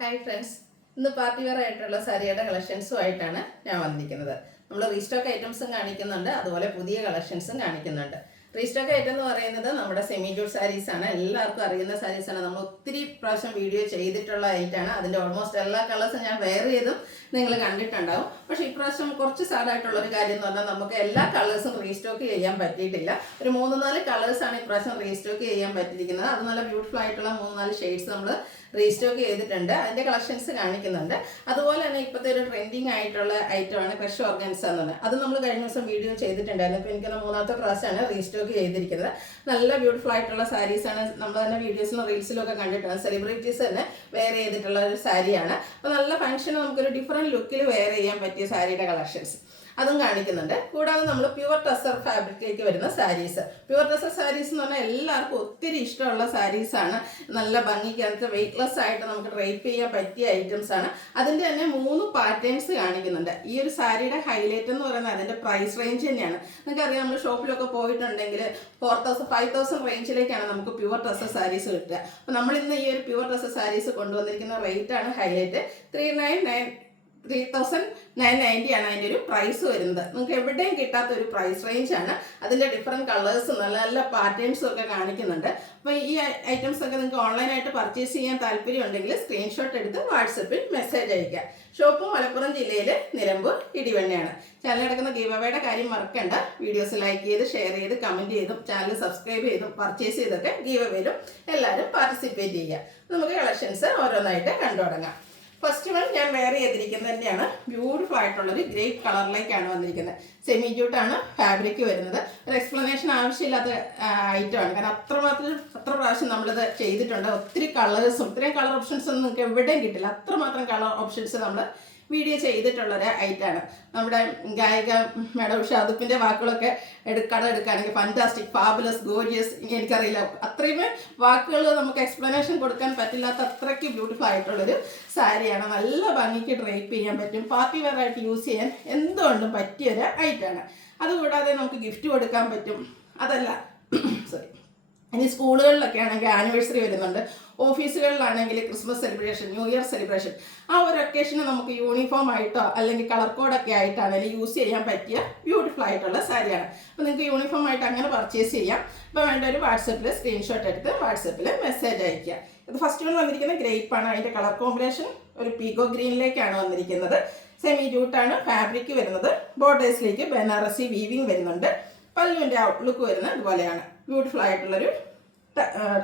Hi friends, ഇന്ന് party wear ആയിട്ടുള്ള സാരിയുടെ കളക്ഷൻസുമായിട്ടാണ് ഞാൻ വന്നിരിക്കുന്നത്. നമ്മൾ റീസ്റ്റോക്ക് ഐറ്റംസും കാണിക്കുന്നുണ്ട്, അതുപോലെ പുതിയ കളക്ഷൻസും കാണിക്കുന്നുണ്ട്. റീസ്റ്റോക്ക് ഐറ്റം എന്ന് പറയുന്നത് നമ്മുടെ സെമി ജൂട്ട് സാരീസാണ്. എല്ലാവർക്കും അറിയുന്ന സാരീസാണ്. നമ്മൾ ഒത്തിരി പ്രാവശ്യം വീഡിയോ ചെയ്തിട്ടുള്ള ഐറ്റാണ്. അതിൻ്റെ ഓൾമോസ്റ്റ് എല്ലാ കളേഴ്സും ഞാൻ വെയർ ചെയ്തും നിങ്ങൾ കണ്ടിട്ടുണ്ടാവും. പക്ഷേ ഇപ്രാവശ്യം കുറച്ച് സാഡായിട്ടുള്ളൊരു കാര്യം എന്ന് പറഞ്ഞാൽ നമുക്ക് എല്ലാ കളേഴ്സും റീസ്റ്റോക്ക് ചെയ്യാൻ പറ്റിയിട്ടില്ല. ഒരു 3-4 കളേഴ്സാണ് ഇപ്രാവശ്യം റീസ്റ്റോക്ക് ചെയ്യാൻ പറ്റിയിരിക്കുന്നത്. അത് നല്ല ബ്യൂട്ടിഫുൾ ആയിട്ടുള്ള 3-4 ഷെയ്ഡ്സ് നമ്മൾ റീസ്റ്റോക്ക് ചെയ്തിട്ടുണ്ട്. അതിൻ്റെ കളക്ഷൻസ് കാണിക്കുന്നുണ്ട്. അതുപോലെ തന്നെ ഇപ്പോഴത്തെ ഒരു ട്രെൻഡിങ് ആയിട്ടുള്ള ഐറ്റമാണ് ക്രഷ് ഓർഗൻസ എന്ന് പറഞ്ഞത്. അത് നമ്മൾ കഴിഞ്ഞ ദിവസം വീഡിയോ ചെയ്തിട്ടുണ്ടായിരുന്നു. ഇപ്പോൾ എനിക്ക് 3ാമത്തെ പ്രാവശ്യമാണ് റീസ്റ്റോക്ക് ചെയ്തിരിക്കുന്നത്. നല്ല ബ്യൂട്ടിഫുൾ ആയിട്ടുള്ള സാരീസാണ്. നമ്മൾ തന്നെ വീഡിയോസിലും റീൽസിലും ഒക്കെ കണ്ടിട്ടാണ്. സെലിബ്രിറ്റീസ് തന്നെ വെയർ ചെയ്തിട്ടുള്ള ഒരു സാരിയാണ്. അപ്പോൾ നല്ല ഫംഗ്ഷന് നമുക്കൊരു ഡിഫറെൻറ്റ് ലുക്കിൽ വെയർ ചെയ്യാൻ പറ്റിയ സാരിയുടെ കളക്ഷൻസ് അതും കാണിക്കുന്നുണ്ട്. കൂടാതെ നമ്മൾ പ്യുവർ ടസർ ഫാബ്രിക്കിലേക്ക് വരുന്ന സാരീസ്. പ്യുവർ ടസർ സാരീസ് എന്ന് പറഞ്ഞാൽ എല്ലാവർക്കും ഒത്തിരി ഇഷ്ടമുള്ള സാരീസാണ്. നല്ല ഭംഗിക്കകത്ത് വെയ്റ്റ്ലെസ് ആയിട്ട് നമുക്ക് ഡ്രൈപ്പ് ചെയ്യാൻ പറ്റിയ ഐറ്റംസ് ആണ്. അതിൻ്റെ തന്നെ 3 പാറ്റേൺസ് കാണിക്കുന്നുണ്ട്. ഈ ഒരു സാരിയുടെ ഹൈലൈറ്റ് എന്ന് പറയുന്നത് അതിൻ്റെ പ്രൈസ് റേഞ്ച് തന്നെയാണ്. നിങ്ങൾക്കറിയാം, നമ്മൾ ഷോപ്പിലൊക്കെ പോയിട്ടുണ്ടെങ്കിൽ 4000-5000 റേഞ്ചിലേക്കാണ് നമുക്ക് പ്യുവർ ടസർ സാരീസ് കിട്ടുക. അപ്പോൾ നമ്മൾ ഇന്ന് ഈ ഒരു പ്യുവർ ടസർ സാരീസ് കൊണ്ടുവന്നിരിക്കുന്ന റേറ്റാണ് ഹൈലൈറ്റ്. 3990 ആണ് അതിൻ്റെ ഒരു പ്രൈസ് വരുന്നത്. നിങ്ങൾക്ക് എവിടെയും കിട്ടാത്ത ഒരു പ്രൈസ് റേഞ്ചാണ്. അതിൻ്റെ ഡിഫറെൻറ്റ് കളേഴ്സും നല്ല നല്ല പാറ്റേൺസും ഒക്കെ കാണിക്കുന്നുണ്ട്. അപ്പോൾ ഈ ഐറ്റംസ് ഒക്കെ നിങ്ങൾക്ക് ഓൺലൈനായിട്ട് പർച്ചേസ് ചെയ്യാൻ താല്പര്യം ഉണ്ടെങ്കിൽ സ്ക്രീൻഷോട്ട് എടുത്ത് വാട്സപ്പിൽ മെസ്സേജ് അയക്കുക. ഷോപ്പ് മലപ്പുറം ജില്ലയിൽ നിലമ്പൂർ ഇടിവണ്ണയാണ്. ചാനൽ നടക്കുന്ന ഗീവ് അവേയുടെ കാര്യം മറക്കണ്ട. വീഡിയോസ് ലൈക്ക് ചെയ്ത് ഷെയർ ചെയ്ത് കമൻറ്റ് ചെയ്തും ചാനൽ സബ്സ്ക്രൈബ് ചെയ്തും പർച്ചേസ് ചെയ്തൊക്കെ ഗീവ് അവേയിലും എല്ലാവരും പാർട്ടിസിപ്പേറ്റ് ചെയ്യുക. നമുക്ക് കളക്ഷൻസ് ഓരോന്നായിട്ട് കണ്ടു തുടങ്ങാം. ഫസ്റ്റ് വൺ ഞാൻ വെയർ ചെയ്തിരിക്കുന്നത് തന്നെയാണ്. ബ്യൂട്ടിഫുൾ ആയിട്ടുള്ളൊരു ഗ്രേപ്പ് കളറിലേക്കാണ് വന്നിരിക്കുന്നത്. സെമി ജൂട്ടാണ് ഫാബ്രിക് വരുന്നത്. ഒരു എക്സ്പ്ലനേഷൻ ആവശ്യമില്ലാത്ത ഐറ്റമാണ്. കാരണം അത്ര പ്രാവശ്യം നമ്മളിത് ചെയ്തിട്ടുണ്ട്. ഒത്തിരി കളേഴ്സും ഇത്രയും കളർ ഓപ്ഷൻസ് ഒന്നും നിങ്ങൾക്ക് എവിടെയും കിട്ടില്ല. അത്രമാത്രം കളർ ഓപ്ഷൻസ് നമ്മൾ വീഡിയോ ചെയ്തിട്ടുള്ളൊരു ഐറ്റാണ്. നമ്മുടെ ഗായിക മേഡം ഷാദുപ്പിൻ്റെ വാക്കുകളൊക്കെ എടുക്കുകയാണെങ്കിൽ ഫാന്റാസ്റ്റിക്, ഫാബുലസ്, ഗോർജിയസ്, എനിക്കറിയില്ല, അത്രയും വാക്കുകൾ നമുക്ക് എക്സ്പ്ലനേഷൻ കൊടുക്കാൻ പറ്റില്ലാത്ത അത്രയ്ക്ക് ബ്യൂട്ടിഫുൾ ആയിട്ടുള്ളൊരു സാരിയാണ്. നല്ല ഭംഗിക്ക് ഡ്രൈപ്പ് ചെയ്യാൻ പറ്റും. പാർട്ടി വെയർ ആയിട്ട് യൂസ് ചെയ്യാൻ എന്തുകൊണ്ടും പറ്റിയൊരു ഐറ്റാണ്. അതുകൂടാതെ നമുക്ക് ഗിഫ്റ്റ് കൊടുക്കാൻ പറ്റും. അതല്ല സോറി ഇനി സ്കൂളുകളിലൊക്കെ ആണെങ്കിൽ ആനിവേഴ്സറി വരുന്നുണ്ട്. ഓഫീസുകളിലാണെങ്കിൽ Christmas celebration, new year celebration, ആ ഒരു ഒക്കേഷന് നമുക്ക് യൂണിഫോം ആയിട്ടോ അല്ലെങ്കിൽ കളർ കോഡൊക്കെ ആയിട്ടാണെങ്കിൽ യൂസ് ചെയ്യാൻ പറ്റിയ ബ്യൂട്ടിഫുൾ ആയിട്ടുള്ള സാരിയാണ്. അപ്പോൾ നിങ്ങൾക്ക് യൂണിഫോം ആയിട്ട് അങ്ങനെ പർച്ചേസ് ചെയ്യാം. അപ്പോൾ വേണ്ട ഒരു വാട്സപ്പിൽ സ്ക്രീൻഷോട്ട് എടുത്ത് വാട്സപ്പിൽ മെസ്സേജ് അയയ്ക്കുക. ഇത് ഫസ്റ്റ് വൺ വന്നിരിക്കുന്ന ഗ്രേപ്പാണ്. അതിൻ്റെ കളർ കോമ്പിനേഷൻ ഒരു പീഗോ ഗ്രീനിലേക്കാണ് വന്നിരിക്കുന്നത്. സെമി ജൂട്ടാണ് ഫാബ്രിക് വരുന്നത്. ബോർഡേഴ്സിലേക്ക് ബനാറസി വീവിങ് വരുന്നുണ്ട്. പല്ലുവിൻ്റെ ഔട്ട്ലുക്ക് വരുന്നത് ഇതുപോലെയാണ്. ബ്യൂട്ടിഫുൾ ആയിട്ടുള്ളൊരു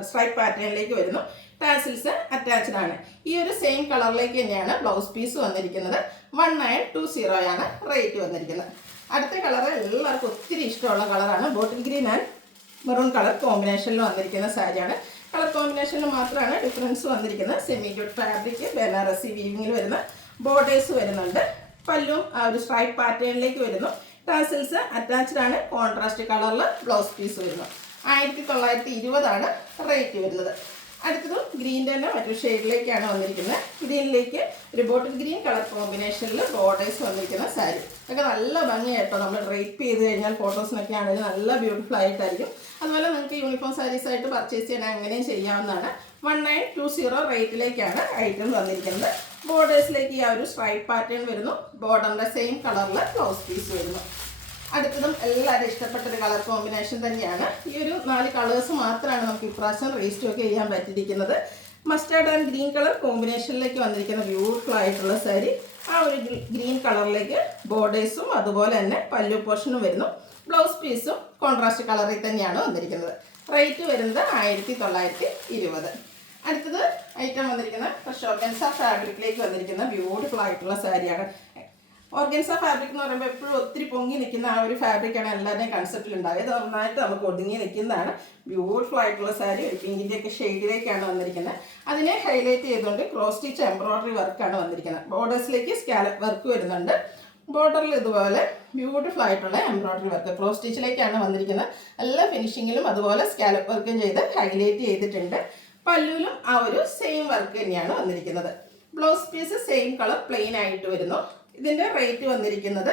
സ്ട്രൈപ്പ് പാറ്റേണിലേക്ക് വരുന്നു. ടാസിൽസ് അറ്റാച്ച്ഡ് ആണ്. ഈ ഒരു സെയിം കളറിലേക്ക് തന്നെയാണ് ബ്ലൗസ് പീസ് വന്നിരിക്കുന്നത്. 1920 ആണ് റേറ്റ് വന്നിരിക്കുന്നത്. അടുത്ത കളർ എല്ലാവർക്കും ഒത്തിരി ഇഷ്ടമുള്ള കളറാണ്. Bottle green and maroon colour കോമ്പിനേഷനിൽ വന്നിരിക്കുന്ന സാരിയാണ്. കളർ കോമ്പിനേഷനിൽ മാത്രമാണ് ഡിഫറൻസ് വന്നിരിക്കുന്നത്. സെമി ജൂട്ട് ഫാബ്രിക്, ബനാറസി വീവിങ്ങിൽ വരുന്ന ബോർഡേഴ്സ് വരുന്നുണ്ട്. പല്ലും ആ ഒരു സ്ട്രൈപ്പ് പാറ്റേണിലേക്ക് വരുന്നു. ടാസിൽസ് അറ്റാച്ച്ഡ് ആണ്. കോൺട്രാസ്റ്റ് കളറിൽ ബ്ലൗസ് പീസ് വരുന്നു. 1920 ആണ് റേറ്റ് വരുന്നത്. അടുത്തത് ഗ്രീൻ്റെ തന്നെ മറ്റൊരു ഷെയ്ഡിലേക്കാണ് വന്നിരിക്കുന്നത്. ഗ്രീനിലേക്ക് ഒരു ബോട്ടിൽ ഗ്രീൻ കളർ കോമ്പിനേഷനിൽ ബോർഡേഴ്സ് വന്നിരിക്കുന്ന സാരി. ഇതൊക്കെ നല്ല ഭംഗിയായിട്ടോ. നമ്മൾ ഡ്രൈപ്പ് ചെയ്ത് കഴിഞ്ഞാൽ ഫോട്ടോസിനൊക്കെ ആണെങ്കിലും നല്ല ബ്യൂട്ടിഫുൾ ആയിട്ടായിരിക്കും. അതുപോലെ നിങ്ങൾക്ക് യൂണിഫോം സാരീസായിട്ട് പർച്ചേസ് ചെയ്യാൻ അങ്ങനെയും ചെയ്യാവുന്നതാണ്. 1920 റേറ്റിലേക്കാണ് ഐറ്റം വന്നിരിക്കുന്നത്. ബോർഡേഴ്സിലേക്ക് ഈ ആ ഒരു സ്ട്രൈപ്പ് പാറ്റേൺ വരുന്നു. ബോർഡറിൻ്റെ സെയിം കളറിൽ ബ്ലൗസ് പീസ് വരുന്നു. അടുത്തതും എല്ലാവരും ഇഷ്ടപ്പെട്ടൊരു കളർ കോമ്പിനേഷൻ തന്നെയാണ്. ഈ ഒരു 4 കളേഴ്സ് മാത്രമാണ് നമുക്ക് ഇപ്രാവശ്യം റീസ്റ്റോക്ക് ചെയ്യാൻ പറ്റിയിരിക്കുന്നത്. മസ്റ്റാർഡ് ആൻഡ് ഗ്രീൻ കളർ കോമ്പിനേഷനിലേക്ക് വന്നിരിക്കുന്ന ബ്യൂട്ടിഫുൾ ആയിട്ടുള്ള സാരി. ആ ഒരു ഗ്രീൻ കളറിലേക്ക് ബോർഡേഴ്സും അതുപോലെ തന്നെ പല്ലു പോർഷനും വരുന്നു. ബ്ലൗസ് പീസും കോൺട്രാസ്റ്റ് കളറിൽ തന്നെയാണ് വന്നിരിക്കുന്നത്. റേറ്റ് വരുന്നത് 1920. അടുത്തത് ഐറ്റം വന്നിരിക്കുന്ന ക്രഷ് ഓർഗൻസ ഫാബ്രിക്കിലേക്ക് വന്നിരിക്കുന്ന ബ്യൂട്ടിഫുൾ ആയിട്ടുള്ള സാരിയാണ്. ഓർഗൻസ ഫാബ്രിക് എന്ന് പറയുമ്പോൾ എപ്പോഴും ഒത്തിരി പൊങ്ങി നിൽക്കുന്ന ആ ഒരു ഫാബ്രിക്കാണ് എല്ലാവരുടെയും കൺസെപ്റ്റിൽ ഉണ്ടായത്. ഇത് നന്നായിട്ട് നമുക്ക് ഒതുങ്ങി നിൽക്കുന്നതാണ്. ബ്യൂട്ടിഫുൾ ആയിട്ടുള്ള സാരി ഒരു പിങ്കിൻ്റെയൊക്കെ ഷെയ്ഡിലേക്കാണ് വന്നിരിക്കുന്നത്. അതിനെ ഹൈലൈറ്റ് ചെയ്തുകൊണ്ട് ക്രോസ് സ്റ്റിച്ച് എംബ്രോയ്ഡറി വർക്കാണ് വന്നിരിക്കുന്നത്. ബോർഡേഴ്സിലേക്ക് സ്കാലപ്പ് വർക്ക് വരുന്നുണ്ട്. ബോർഡറിൽ ഇതുപോലെ ബ്യൂട്ടിഫുൾ ആയിട്ടുള്ള എംബ്രോയ്ഡറി വർക്ക് ക്രോസ് സ്റ്റിച്ചിലേക്കാണ് വന്നിരിക്കുന്നത്. എല്ലാ ഫിനിഷിങ്ങിലും അതുപോലെ സ്കാലപ്പ് വർക്കും ചെയ്ത് ഹൈലൈറ്റ് ചെയ്തിട്ടുണ്ട്. പല്ലുവിലും ആ ഒരു സെയിം വർക്ക് തന്നെയാണ് വന്നിരിക്കുന്നത്. Blouse piece same colour plain ആയിട്ട് വരുന്നു. ഇതിൻ്റെ റേറ്റ് വന്നിരിക്കുന്നത്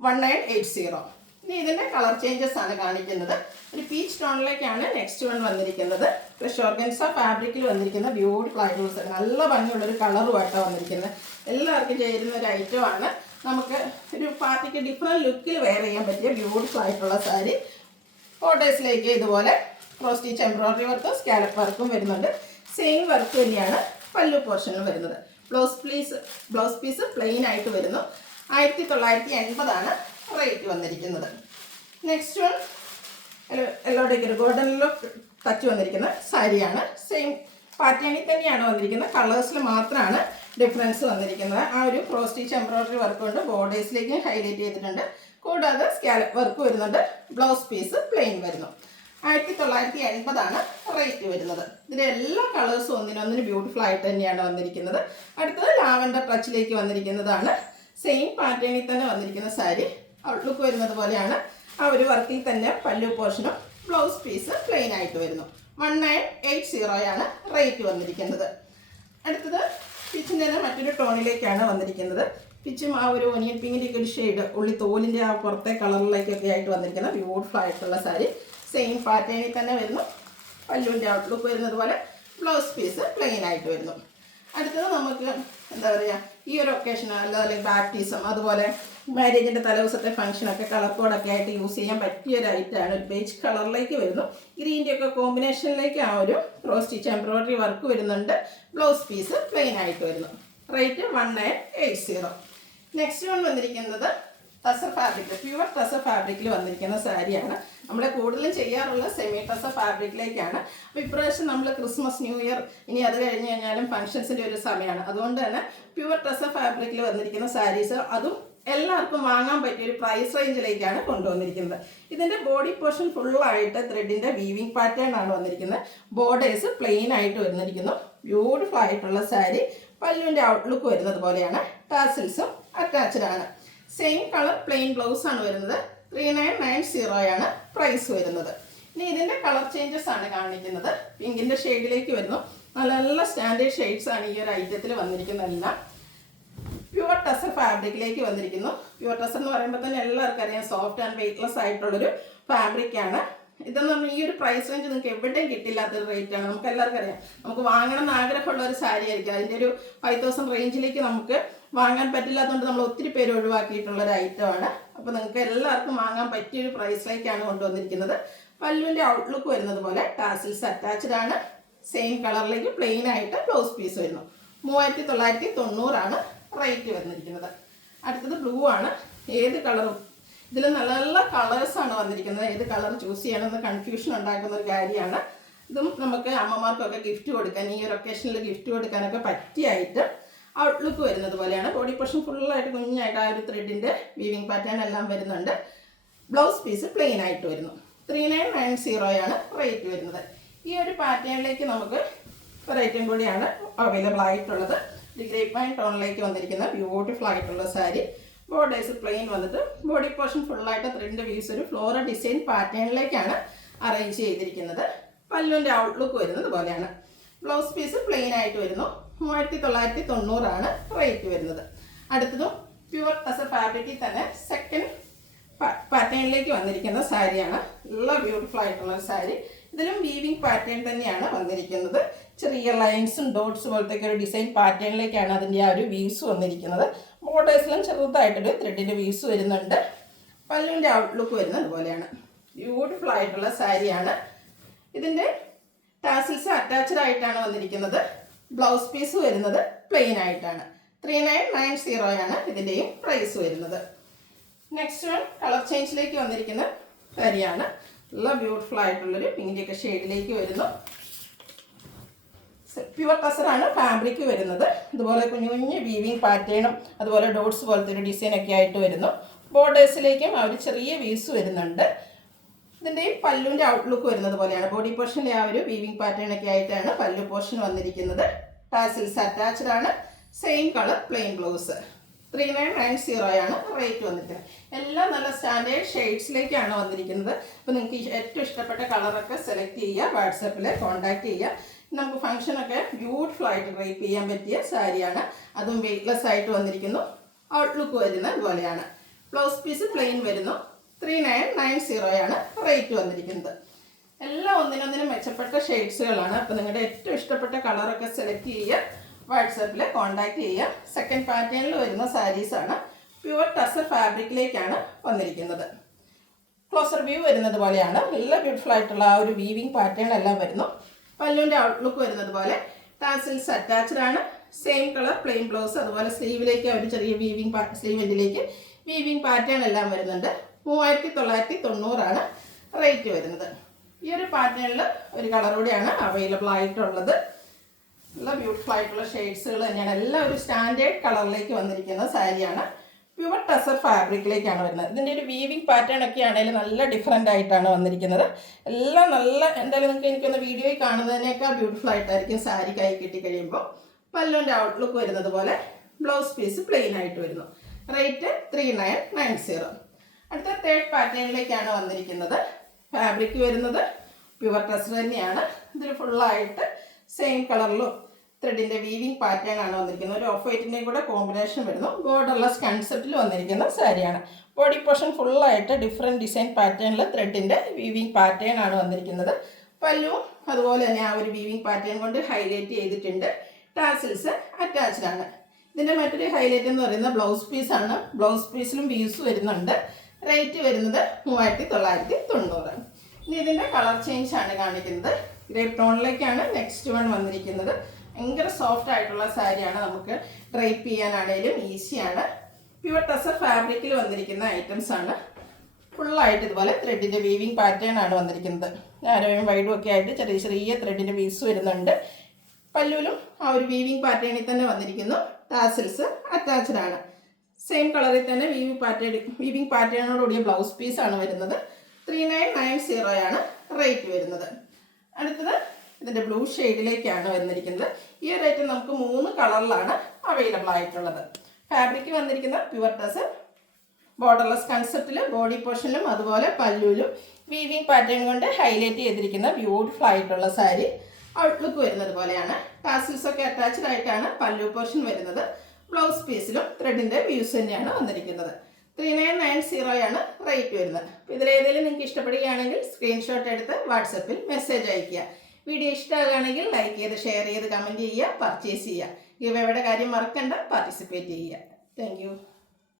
1980. ഇനി ഇതിൻ്റെ കളർ ചേഞ്ചസ് ആണ് കാണിക്കുന്നത്. ഒരു പീച്ച് ടോണിലേക്കാണ് നെക്സ്റ്റ് വൺ വന്നിരിക്കുന്നത്. ഫ്രഷ് ഓർഗൻസ ഫാബ്രിക്കിൽ വന്നിരിക്കുന്ന ബ്യൂട്ടിഫുൾ ആയിട്ടുള്ള നല്ല ഭംഗിയുള്ളൊരു കളറുമായിട്ടാണ് വന്നിരിക്കുന്നത്. എല്ലാവർക്കും ചേരുന്ന ഒരു ഐറ്റമാണ്. നമുക്ക് ഒരു പാർട്ടിക്ക് ഡിഫറെൻറ്റ് ലുക്കിൽ വെയർ ചെയ്യാൻ പറ്റിയ ബ്യൂട്ടിഫുൾ ആയിട്ടുള്ള സാരി. ബോർഡേഴ്സിലേക്ക് ഇതുപോലെ ക്രോസ് സ്റ്റിച്ച് എംബ്രോയിഡറി വർക്കും സ്കാലപ്പ് വർക്കും വരുന്നുണ്ട്. സെയിം വർക്ക് തന്നെയാണ് പല്ലു പോർഷനിൽ വരുന്നത്. ബ്ലൗസ് പീസ് പ്ലെയിൻ ആയിട്ട് വരുന്നു. 1980 റേറ്റ് വന്നിരിക്കുന്നത്. നെക്സ്റ്റ് വൺ യെല്ലോ ഡെക്കർ ഗോൾഡനിലോ ടച്ച് വന്നിരിക്കുന്ന സാരിയാണ്. സെയിം പാറ്റേണിൽ തന്നെയാണ് വന്നിരിക്കുന്നത്. കളേഴ്സിൽ മാത്രമാണ് ഡിഫറൻസ് വന്നിരിക്കുന്നത്. ആ ഒരു ക്രോസ് സ്റ്റിച്ച് എംബ്രോയിഡറി വർക്ക് കൊണ്ട് ബോർഡേഴ്സിലേക്ക് ഹൈലൈറ്റ് ചെയ്തിട്ടുണ്ട്. കൂടാതെ സ്കാലപ്പ് വർക്ക് വരുന്നുണ്ട്. ബ്ലൗസ് പീസ് പ്ലെയിൻ വരുന്നു. 1980 റേറ്റ് വരുന്നത്. ഇതിൻ്റെ എല്ലാ കളേഴ്സും ഒന്നിനൊന്നിന് ബ്യൂട്ടിഫുൾ ആയിട്ട് തന്നെയാണ് വന്നിരിക്കുന്നത്. അടുത്തത് ലാവൻഡർ ടച്ചിലേക്ക് വന്നിരിക്കുന്നതാണ്. സെയിം പാറ്റേണിൽ തന്നെ വന്നിരിക്കുന്ന സാരി. ഔട്ട്ലുക്ക് വരുന്നത് പോലെയാണ്. ആ ഒരു വർക്കിൽ തന്നെ പല്ലു പോർഷനും ബ്ലൗസ് പീസ് പ്ലെയിൻ ആയിട്ട് വരുന്നു. 1980 റേറ്റ് വന്നിരിക്കുന്നത്. അടുത്തത് പിച്ചിൻ്റെ തന്നെ മറ്റൊരു ടോണിലേക്കാണ് വന്നിരിക്കുന്നത്. പിച്ചും ആ ഒരു ഒനിയൻ പിങ്കിൻ്റെ ഒരു ഷെയ്ഡ് ഉള്ളി തോലിൻ്റെ ആ പുറത്തെ കളറിലേക്കൊക്കെ ആയിട്ട് വന്നിരിക്കുന്ന ബ്യൂട്ടിഫുൾ ആയിട്ടുള്ള സാരി. സെയിം പാറ്റേണിൽ തന്നെ വരുന്നു. പല്ലുവിൻ്റെ ഔട്ട്ലുക്ക് വരുന്നത് പോലെ ബ്ലൗസ് പീസ് പ്ലെയിൻ ആയിട്ട് വരുന്നു. അടുത്തത് നമുക്ക് എന്താ പറയുക, ഈ ഒരു ഒക്കേഷൻ അല്ലെങ്കിൽ ബാപ്റ്റിസം അതുപോലെ മാരേജിൻ്റെ തലേദിവസത്തെ ഫംഗ്ഷനൊക്കെ കളർ കോഡൊക്കെ ആയിട്ട് യൂസ് ചെയ്യാൻ പറ്റിയ ഒരു ഐറ്റമാണ്. ഒരു ബേജ് കളറിലേക്ക് വരുന്നു. ഗ്രീൻ്റെ ഒക്കെ കോമ്പിനേഷനിലേക്ക് ആ ഒരു ക്രോസ് സ്റ്റിച്ച് എംബ്രോയിഡറി വർക്ക് വരുന്നുണ്ട്. ബ്ലൗസ് പീസ് പ്ലെയിൻ ആയിട്ട് വരുന്നു. റേറ്റ് 1980. നെക്സ്റ്റ് വൺ വന്നിരിക്കുന്നത് ടസർ ഫാബ്രിക്, പ്യുവർ ടസർ ഫാബ്രിക്കിൽ വന്നിരിക്കുന്ന സാരിയാണ്. നമ്മൾ കൂടുതലും ചെയ്യാറുള്ള സെമി ടസർ ഫാബ്രിക്കിലേക്കാണ്. അപ്പോൾ ഇപ്രാവശ്യം നമ്മൾ ക്രിസ്മസ് ന്യൂ ഇയർ ഇനി അത് കഴിഞ്ഞ് കഴിഞ്ഞാലും ഫംഗ്ഷൻസിൻ്റെ ഒരു സമയമാണ്. അതുകൊണ്ട് തന്നെ പ്യുവർ ടസർ ഫാബ്രിക്കിൽ വന്നിരിക്കുന്ന സാരീസ് അതും എല്ലാവർക്കും വാങ്ങാൻ പറ്റിയ ഒരു പ്രൈസ് റേഞ്ചിലേക്കാണ് കൊണ്ടുവന്നിരിക്കുന്നത്. ഇതിൻ്റെ ബോഡി പോർഷൻ ഫുള്ളായിട്ട് ത്രെഡിൻ്റെ വീവിങ് പാറ്റേൺ ആണ് വന്നിരിക്കുന്നത്. ബോർഡേഴ്സ് പ്ലെയിൻ ആയിട്ട് വന്നിരിക്കുന്നു. ബ്യൂട്ടിഫുൾ ആയിട്ടുള്ള സാരി. പല്ലുവിൻ്റെ ഔട്ട്ലുക്ക് വരുന്നത് പോലെയാണ്. ടാസിൽസും അറ്റാച്ച്ഡ് ആണ്. സെയിം കളർ പ്ലെയിൻ ബ്ലൗസ് ആണ് വരുന്നത്. 3990 പ്രൈസ് വരുന്നത്. ഇനി ഇതിൻ്റെ കളർ ചേഞ്ചസ് ആണ് കാണിക്കുന്നത്. പിങ്കിൻ്റെ ഷെയ്ഡിലേക്ക് വരുന്നു. നല്ല നല്ല സ്റ്റാൻഡേർഡ് ഷെയ്ഡ്സ് ആണ് ഈ ഒരു ഐറ്റത്തിൽ വന്നിരിക്കുന്നതെല്ലാം. പ്യുവർ ടസർ ഫാബ്രിക്കിലേക്ക് വന്നിരിക്കുന്നു. പ്യുവർ ടസർ എന്ന് പറയുമ്പോൾ തന്നെ എല്ലാവർക്കും അറിയാം സോഫ്റ്റ് ആൻഡ് വെയ്റ്റ്ലെസ് ആയിട്ടുള്ളൊരു ഫാബ്രിക്കാണ്. ഇതെന്ന് പറഞ്ഞാൽ ഈ ഒരു പ്രൈസ് റേഞ്ച് നിങ്ങൾക്ക് എവിടെയും കിട്ടില്ലാത്തൊരു റേറ്റാണ്. നമുക്ക് എല്ലാവർക്കും അറിയാം. നമുക്ക് വാങ്ങണം എന്ന് ആഗ്രഹമുള്ള ഒരു സാരി ആയിരിക്കും. അതിൻ്റെ ഒരു 5000 റേഞ്ചിലേക്ക് നമുക്ക് വാങ്ങാൻ പറ്റില്ലാത്തതുകൊണ്ട് നമ്മൾ ഒത്തിരി പേര് ഒഴിവാക്കിയിട്ടുള്ളൊരു ഐറ്റമാണ്. അപ്പോൾ നിങ്ങൾക്ക് എല്ലാവർക്കും വാങ്ങാൻ പറ്റിയൊരു പ്രൈസിലേക്കാണ് കൊണ്ടുവന്നിരിക്കുന്നത്. പല്ലുവിൻ്റെ ഔട്ട്ലുക്ക് വരുന്നത് പോലെ ടാസിൽസ് അറ്റാച്ച്ഡ് ആണ്. സെയിം കളറിലേക്ക് പ്ലെയിൻ ആയിട്ട് ബ്ലൗസ് പീസ് വരുന്നു. 3990 റേറ്റ് വന്നിരിക്കുന്നത്. അടുത്തത് ബ്ലൂ ആണ്. ഏത് കളറും ഇതിൽ നല്ല നല്ല കളേഴ്സാണ് വന്നിരിക്കുന്നത്. ഏത് കളർ ചൂസ് ചെയ്യണമെന്ന് കൺഫ്യൂഷൻ ഉണ്ടാക്കുന്ന ഒരു കാര്യമാണ്. ഇതും നമുക്ക് അമ്മമാർക്കൊക്കെ ഗിഫ്റ്റ് കൊടുക്കാൻ, ഈ ഒരു ഒക്കേഷനിൽ ഗിഫ്റ്റ് കൊടുക്കാനൊക്കെ പറ്റിയായിട്ട് ഔട്ട്ലുക്ക് വരുന്നത് പോലെയാണ്. ബോഡി പോർഷൻ ഫുള്ളായിട്ട് കുഞ്ഞായിട്ട് ആ ഒരു ത്രെഡിൻ്റെ വീവിങ് പാറ്റേൺ എല്ലാം വരുന്നുണ്ട്. ബ്ലൗസ് പീസ് പ്ലെയിൻ ആയിട്ട് വരുന്നു. 3990 റേറ്റ് വരുന്നത്. ഈ ഒരു പാറ്റേണിലേക്ക് നമുക്ക് റേറ്റും കൂടിയാണ് അവൈലബിൾ ആയിട്ടുള്ളത്. ഒരു ഗ്രേപ്പ് വൈൻ ടോണിലേക്ക് വന്നിരിക്കുന്ന ബ്യൂട്ടിഫുൾ ആയിട്ടുള്ള സാരി. ബോർഡേഴ്സ് പ്ലെയിൻ വന്നിട്ട് ബോഡി പോർഷൻ ഫുള്ളായിട്ട് ത്രെഡിൻ്റെ വ്യൂസ് ഒരു ഫ്ലോറൽ ഡിസൈൻ പാറ്റേണിലേക്കാണ് അറേഞ്ച് ചെയ്തിരിക്കുന്നത്. പല്ലുവിൻ്റെ ഔട്ട്ലുക്ക് വരുന്നത് പോലെയാണ്. ബ്ലൗസ് പീസ് പ്ലെയിൻ ആയിട്ട് വരുന്നു. 3990 റേറ്റ് വരുന്നത്. അടുത്തതും പ്യുവർ ടസർ ഫാബ്രിക്കിൽ തന്നെ സെക്കൻഡ് പാറ്റേണിലേക്ക് വന്നിരിക്കുന്ന സാരിയാണ്. നല്ല ബ്യൂട്ടിഫുൾ ആയിട്ടുള്ള സാരി. ഇതിലും വീവിങ് പാറ്റേൺ തന്നെയാണ് വന്നിരിക്കുന്നത്. ചെറിയ ലൈൻസും ഡോട്ട്സ് പോലത്തെ ഒരു ഡിസൈൻ പാറ്റേണിലേക്കാണ് അതിൻ്റെ ആ ഒരു വ്യൂസ് വന്നിരിക്കുന്നത്. ബോർഡേഴ്സിലും ചെറുതായിട്ടൊരു ത്രെഡിൻ്റെ വ്യൂസ് വരുന്നുണ്ട്. പല്ലുവിൻ്റെ ഔട്ട്ലുക്ക് വരുന്നത് പോലെയാണ്. ബ്യൂട്ടിഫുൾ ആയിട്ടുള്ള സാരിയാണ്. ഇതിൻ്റെ ടാസിൽസ് അറ്റാച്ച്ഡ് ആയിട്ടാണ് വന്നിരിക്കുന്നത്. ബ്ലൗസ് പീസ് വരുന്നത് പ്ലെയിൻ ആയിട്ടാണ്. 3990 ഇതിൻ്റെയും പ്രൈസ് വരുന്നത്. നെക്സ്റ്റ് വൺ കളർ ചേഞ്ചിലേക്ക് വന്നിരിക്കുന്ന സാരിയാണ്. നല്ല ബ്യൂട്ടിഫുൾ ആയിട്ടുള്ളൊരു പിങ്കിൻ്റെയൊക്കെ ഷെയ്ഡിലേക്ക് വരുന്നു. പ്യുവർ ടസറാണ് ഫാബ്രിക് വരുന്നത്. ഇതുപോലെ കുഞ്ഞു കുഞ്ഞ് വീവിങ് പാറ്റേണും അതുപോലെ ഡോട്ട്സ് പോലത്തെ ഒരു ഡിസൈനൊക്കെ ആയിട്ട് വരുന്നു. ബോർഡേഴ്സിലേക്കും ആ ഒരു ചെറിയ വീസ് വരുന്നുണ്ട്. ഇതിൻ്റെ പല്ലുവിൻ്റെ ഔട്ട്ലുക്ക് വരുന്നത് പോലെയാണ്. ബോഡി പോർഷനിലെ ആ ഒരു വീവിങ് പാറ്റേണൊക്കെ ആയിട്ടാണ് പല്ലു പോർഷൻ വന്നിരിക്കുന്നത്. ടാസിൽസ് അറ്റാച്ച്ഡ് ആണ്. Same colour plain blouse. 3990 rate വന്നിരിക്കുന്നത്. എല്ലാം നല്ല സ്റ്റാൻഡേർഡ് ഷെയ്ഡ്സിലേക്കാണ് വന്നിരിക്കുന്നത്. അപ്പോൾ നിങ്ങൾക്ക് ഏറ്റവും ഇഷ്ടപ്പെട്ട കളറൊക്കെ സെലക്ട് ചെയ്യുക, വാട്സാപ്പിൽ കോൺടാക്ട് ചെയ്യുക. നമുക്ക് ഫംഗ്ഷനൊക്കെ ബ്യൂട്ടിഫുൾ ആയിട്ട് ഡ്രൈപ്പ് ചെയ്യാൻ പറ്റിയ സാരിയാണ്. അതും വെയ്റ്റ്ലെസ് ആയിട്ട് വന്നിരിക്കുന്നു. ഔട്ട്ലുക്ക് വരുന്നത് പോലെയാണ്. ബ്ലൗസ് പീസ് പ്ലെയിൻ വരുന്നു. 3990 റേറ്റ് വന്നിരിക്കുന്നത്. എല്ലാം ഒന്നിനൊന്നിനും മെച്ചപ്പെട്ട ഷെയ്ഡ്സുകളാണ്. അപ്പോൾ നിങ്ങളുടെ ഏറ്റവും ഇഷ്ടപ്പെട്ട കളറൊക്കെ സെലക്ട് ചെയ്യുക, വാട്സാപ്പിൽ കോൺടാക്റ്റ് ചെയ്യുക. സെക്കൻഡ് പാറ്റേണിൽ വരുന്ന സാരീസാണ്. പ്യുവർ ടസർ ഫാബ്രിക്കിലേക്കാണ് വന്നിരിക്കുന്നത്. ക്ലോസർ വ്യൂ വരുന്നത് പോലെയാണ്. നല്ല ബ്യൂട്ടിഫുൾ ആയിട്ടുള്ള ആ ഒരു വീവിങ് പാറ്റേൺ എല്ലാം വരുന്നു. പല്ലുവിൻ്റെ ഔട്ട്ലുക്ക് വരുന്നത് പോലെ ടാസിൽസ് അറ്റാച്ച്ഡ് ആണ്. സെയിം കളർ പ്ലെയിൻ ബ്ലൗസ്, അതുപോലെ സ്ലീവിലേക്ക് ഒരു ചെറിയ വീവിങ് സ്ലീവെൻറ്റിലേക്ക് വീവിങ് പാറ്റേൺ എല്ലാം വരുന്നുണ്ട്. 3990 റേറ്റ് വരുന്നത്. ഈ ഒരു പാറ്റേണിൽ ഒരു കളർ കൂടിയാണ് അവൈലബിൾ ആയിട്ടുള്ളത്. നല്ല ബ്യൂട്ടിഫുൾ ആയിട്ടുള്ള ഷെയ്ഡ്സുകൾ തന്നെയാണ്. എല്ലാം ഒരു സ്റ്റാൻഡേർഡ് കളറിലേക്ക് വന്നിരിക്കുന്ന സാരിയാണ്. പ്യുവർ ടസർ ഫാബ്രിക്കിലേക്കാണ് വരുന്നത്. ഇതിൻ്റെ ഒരു വീവിങ് പാറ്റേൺ ഒക്കെ ആണെങ്കിലും നല്ല ഡിഫറെൻ്റ് ആയിട്ടാണ് വന്നിരിക്കുന്നത്. എല്ലാം നല്ല എന്തായാലും നിങ്ങൾക്ക് എനിക്കൊന്ന് വീഡിയോയിൽ കാണുന്നതിനേക്കാൾ ബ്യൂട്ടിഫുൾ ആയിട്ടായിരിക്കും സാരി കൈ കിട്ടിക്കഴിയുമ്പോൾ. പല്ലുവിൻ്റെ ഔട്ട്ലുക്ക് വരുന്നത് പോലെ ബ്ലൗസ് പീസ് പ്ലെയിൻ ആയിട്ട് വരുന്നു. റേറ്റ് 3990. അടുത്ത തേർഡ് പാറ്റേണിലേക്കാണ് വന്നിരിക്കുന്നത്. ഫാബ്രിക് വരുന്നത് പ്യുവർ ടസർ തന്നെയാണ്. ഇതിൽ ഫുള്ളായിട്ട് സെയിം കളറിലും ത്രെഡിൻ്റെ വീവിങ് പാറ്റേൺ ആണ് വന്നിരിക്കുന്നത്. ഒരു ഓഫ് വൈറ്റിൻ്റെയും കൂടെ കോമ്പിനേഷൻ വരുന്നു. ബോർഡർലെസ് കൺസെപ്റ്റിൽ വന്നിരിക്കുന്ന സാരിയാണ്. ബോഡി പോർഷൻ ഫുള്ളായിട്ട് ഡിഫറെൻറ്റ് ഡിസൈൻ പാറ്റേണിൽ ത്രെഡിൻ്റെ വീവിങ് പാറ്റേൺ ആണ് വന്നിരിക്കുന്നത്. പല്ലുവും അതുപോലെ തന്നെ ആ ഒരു വീവിങ് പാറ്റേൺ കൊണ്ട് ഹൈലൈറ്റ് ചെയ്തിട്ടുണ്ട്. ടാസിൽസ് അറ്റാച്ച്ഡ് ആണ്. ഇതിൻ്റെ മറ്റൊരു ഹൈലൈറ്റ് എന്ന് പറയുന്നത് ബ്ലൗസ് പീസാണ്. ബ്ലൗസ് പീസിലും വ്യൂസ് വരുന്നുണ്ട്. റേറ്റ് വരുന്നത് 3990. ഇനി ഇതിൻ്റെ കളർ ചേഞ്ച് ആണ് കാണിക്കുന്നത്. ഗ്രേപ്പ് ടോണിലേക്കാണ് നെക്സ്റ്റ് വൺ വന്നിരിക്കുന്നത്. ഭയങ്കര സോഫ്റ്റ് ആയിട്ടുള്ള സാരിയാണ്. നമുക്ക് ഡ്രൈപ്പ് ചെയ്യാനാണേലും ഈസിയാണ്. പ്യുവർ ടസർ ഫാബ്രിക്കിൽ വന്നിരിക്കുന്ന ഐറ്റംസ് ആണ്. ഫുള്ളായിട്ട് ഇതുപോലെ ത്രെഡിൻ്റെ വീവിങ് പാറ്റേൺ ആണ് വന്നിരിക്കുന്നത്. ആരോയും വൈഡും ഒക്കെ ആയിട്ട് ചെറിയ ചെറിയ ത്രെഡിൻ്റെ വീസ് വരുന്നുണ്ട്. പല്ലുവിലും ആ ഒരു വീവിങ് പാറ്റേണിൽ തന്നെ വന്നിരിക്കുന്നു. ടാസിൽസ് അറ്റാച്ച്ഡ് ആണ്. സെയിം കളറിൽ തന്നെ വീവിങ് പാറ്റേണോടുകൂടിയ ബ്ലൗസ് പീസാണ് വരുന്നത്. 3990 റേറ്റ് വരുന്നത്. അടുത്തത് ഇതിൻ്റെ ബ്ലൂ ഷെയ്ഡിലേക്കാണ് വന്നിരിക്കുന്നത്. ഈ ഒരു ഐറ്റം നമുക്ക് 3 കളറിലാണ് അവൈലബിൾ ആയിട്ടുള്ളത്. ഫാബ്രിക് വന്നിരിക്കുന്ന പ്യുവർ ടസർ, ബോർഡർലെസ് കൺസെപ്റ്റിൽ ബോഡി പോർഷനിലും അതുപോലെ പല്ലുവിലും വീവിങ് പാറ്റേൺ കൊണ്ട് ഹൈലൈറ്റ് ചെയ്തിരിക്കുന്ന ബ്യൂട്ടിഫുൾ ആയിട്ടുള്ള സാരി. ഔട്ട്ലുക്ക് വരുന്നത് പോലെയാണ്. ടാസിൽസ് ഒക്കെ അറ്റാച്ച്ഡ് ആയിട്ടാണ് പല്ലു പോർഷൻ വരുന്നത്. ബ്ലൗസ് പീസിലും ത്രെഡിൻ്റെ വ്യൂസ് തന്നെയാണ് വന്നിരിക്കുന്നത്. 3990 റേറ്റ് വരുന്നത്. അപ്പോൾ ഇതിലേതെങ്കിലും നിങ്ങൾക്ക് ഇഷ്ടപ്പെടുകയാണെങ്കിൽ സ്ക്രീൻഷോട്ട് എടുത്ത് വാട്സപ്പിൽ മെസ്സേജ് അയയ്ക്കുക. വീഡിയോ ഇഷ്ടമാകുകയാണെങ്കിൽ ലൈക്ക് ചെയ്ത് ഷെയർ ചെയ്ത് കമൻറ്റ് ചെയ്യുക, പർച്ചേസ് ചെയ്യുക. ഗിവ് അവയുടെ കാര്യം മറക്കണ്ട, പാർട്ടിസിപ്പേറ്റ് ചെയ്യുക. താങ്ക്